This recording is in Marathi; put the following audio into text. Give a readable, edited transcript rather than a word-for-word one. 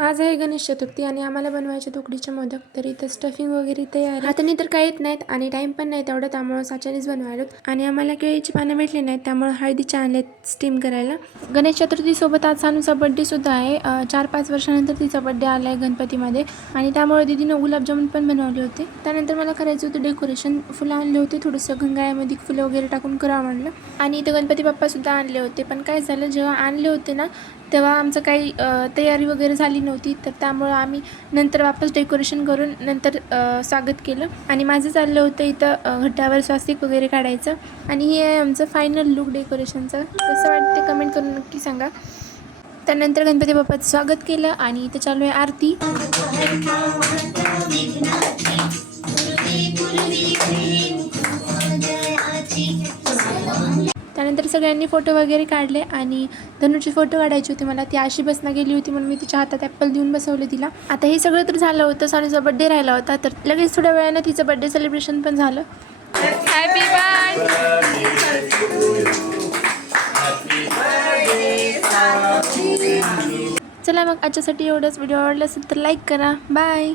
आज आहे गणेश चतुर्थी आणि आम्हाला बनवायचे उकडीचे मोदक. तर इथं स्टफिंग वगैरे तयार. हाताने तर काही येत नाहीत आणि टाइम पण नाही तेवढं, त्यामुळे साच्यानेच बनवायला. आणि आम्हाला केळीची पानं भेटली नाहीत, त्यामुळे हळदीच्या आणलेत स्टीम करायला. गणेश चतुर्थी सोबत आज सानूचा बड्डे सुद्धा आहे. 4-5 वर्षानंतर तिचा बड्डे आलाय गणपतीमध्ये आणि त्यामुळे दीदीनं गुलाबजामुन पण बनवले होते. त्यानंतर मला करायचं होतं डेकोरेशन. फुलं आणले होते, थोडंसं गंगाळ्यामध्ये फुलं वगैरे टाकून करावं म्हणलं. आणि इथं गणपती बाप्पा सुद्धा आणले होते. पण काय झालं, जेव्हा आणले होते ना तेव्हा आमचं काही तयारी वगैरे झाली नव्हती, तर त्यामुळं आम्ही नंतर वापस डेकोरेशन करून नंतर स्वागत केलं. आणि माझं चाललं होतं इथं घट्टावर स्वास्तिक वगैरे काढायचं. आणि हे आहे आमचं फायनल लुक डेकोरेशनचं. कसं वाटतं कमेंट करून नक्की सांगा. त्यानंतर गणपती बाप्पाचं स्वागत केलं आणि इथं चालू आहे आरती. त्यानंतर सगळ्यांनी फोटो वगैरे काढले आणि धनुची फोटो काढायची होती मला. ती अशी बसना गेली होती म्हणून मी तिच्या हातात ॲपल देऊन बसवले तिला. आता हे सगळं तर झालं होतं, सानूचा बड्डे राहिला होता, तर लगेच थोड्या वेळानं तिचं बड्डे सेलिब्रेशन पण झालं. Happy birthday. चला मग आजच्यासाठी एवढंच. व्हिडिओ आवडला असेल तर लाईक करा. बाय.